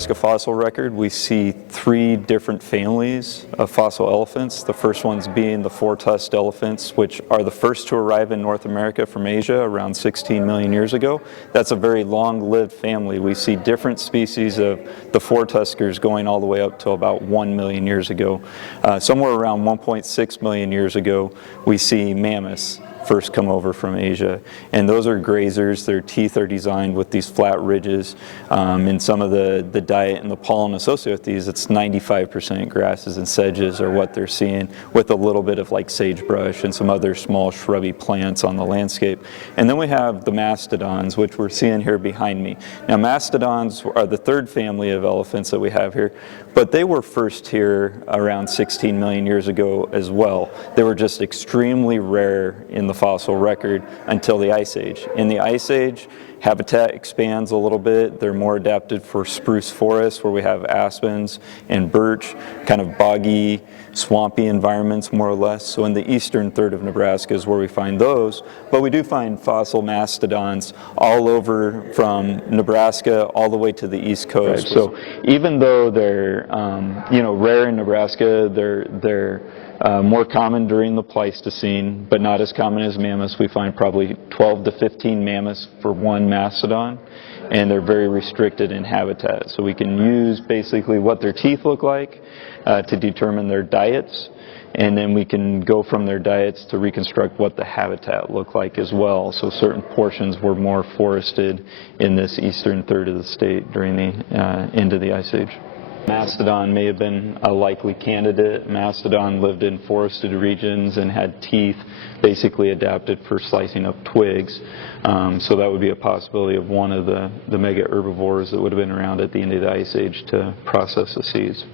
Nebraska fossil record, we see 3 different families of fossil elephants. The first ones being the 4-tusked elephants, which are the first to arrive in North America from Asia around 16 million years ago. That's a very long-lived family. We see different species of the 4-tuskers going all the way up to about 1 million years ago. Somewhere around 1.6 million years ago, we see mammoths first come over from Asia, and those are grazers. Their teeth are designed with these flat ridges. In some of the diet and the pollen associated with these, it's 95% grasses and sedges are what they're seeing, with a little bit of like sagebrush and some other small shrubby plants on the landscape. And then we have the mastodons, which we're seeing here behind me. Now, mastodons are the 3rd family of elephants that we have here, but they were first here around 16 million years ago as well. They were just extremely rare in the fossil record until the Ice Age. In the Ice Age, habitat expands a little bit. They're more adapted for spruce forests where we have aspens and birch, kind of boggy, swampy environments more or less. So in the eastern third of Nebraska is where we find those. But we do find fossil mastodons all over from Nebraska all the way to the East Coast. Right. So even though they're rare in Nebraska, they're more common during the Pleistocene, but not as common as mammoths. We find probably 12 to 15 mammoths for one mastodon, and they're very restricted in habitat. So we can use basically what their teeth look like to determine their diets, and then we can go from their diets to reconstruct what the habitat looked like as well. So certain portions were more forested in this eastern third of the state during the end of the Ice Age. Mastodon may have been a likely candidate. Mastodon lived in forested regions and had teeth basically adapted for slicing up twigs. So that would be a possibility of one of the mega herbivores that would have been around at the end of the Ice Age to process the seeds.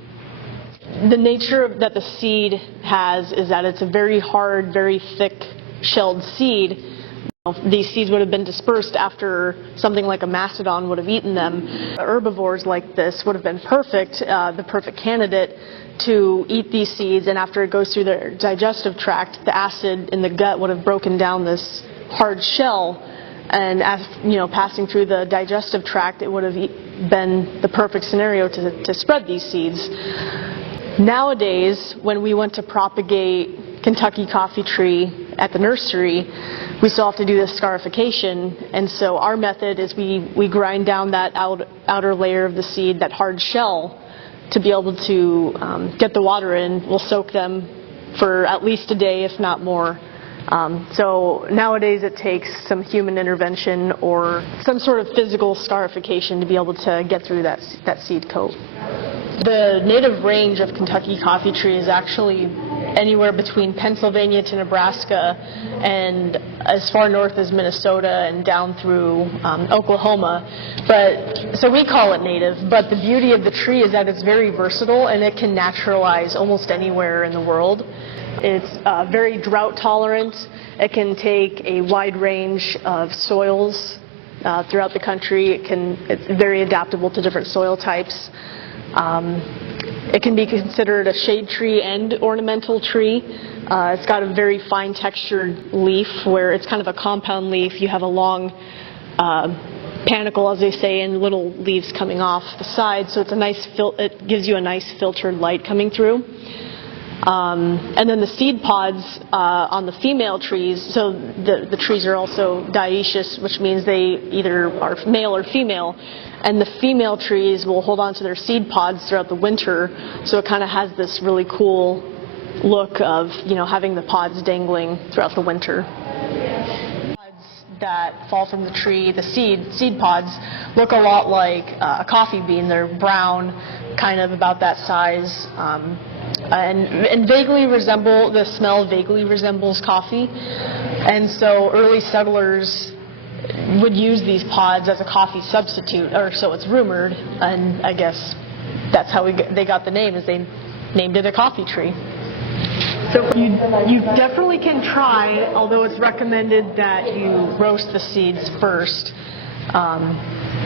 The nature that the seed has is that it's a very hard, very thick-shelled seed. These seeds would have been dispersed after something like a mastodon would have eaten them. Herbivores like this would have been the perfect candidate to eat these seeds, and after it goes through their digestive tract, the acid in the gut would have broken down this hard shell, and as passing through the digestive tract, it would have been the perfect scenario to spread these seeds. Nowadays, when we want to propagate Kentucky Coffeetree at the nursery, we still have to do this scarification, and so our method is we grind down that outer layer of the seed, that hard shell, to be able to get the water in. We'll soak them for at least a day, if not more. So nowadays it takes some human intervention or some sort of physical scarification to be able to get through that seed coat. The native range of Kentucky Coffeetree is actually anywhere between Pennsylvania to Nebraska and as far north as Minnesota and down through Oklahoma. So we call it native, but the beauty of the tree is that it's very versatile and it can naturalize almost anywhere in the world. It's very drought tolerant. It can take a wide range of soils throughout the country. It's very adaptable to different soil types. It can be considered a shade tree and ornamental tree. It's got a very fine textured leaf where it's kind of a compound leaf. You have a long panicle, as they say, and little leaves coming off the side, so it gives you a nice filtered light coming through. And then the seed pods on the female trees, so the trees are also dioecious, which means they either are male or female, and the female trees will hold on to their seed pods throughout the winter, so it kind of has this really cool look of having the pods dangling throughout the winter. Pods that fall from the tree, the seed pods, look a lot like a coffee bean. They're brown, kind of about that size. And the smell vaguely resembles coffee, and so early settlers would use these pods as a coffee substitute, or so it's rumored, and I guess that's how they got the name, is they named it a coffee tree. So you definitely can try, although it's recommended that you roast the seeds first.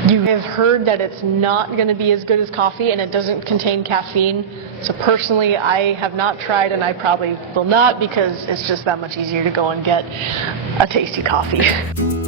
You have heard that it's not going to be as good as coffee, and it doesn't contain caffeine. So personally, I have not tried, and I probably will not, because it's just that much easier to go and get a tasty coffee.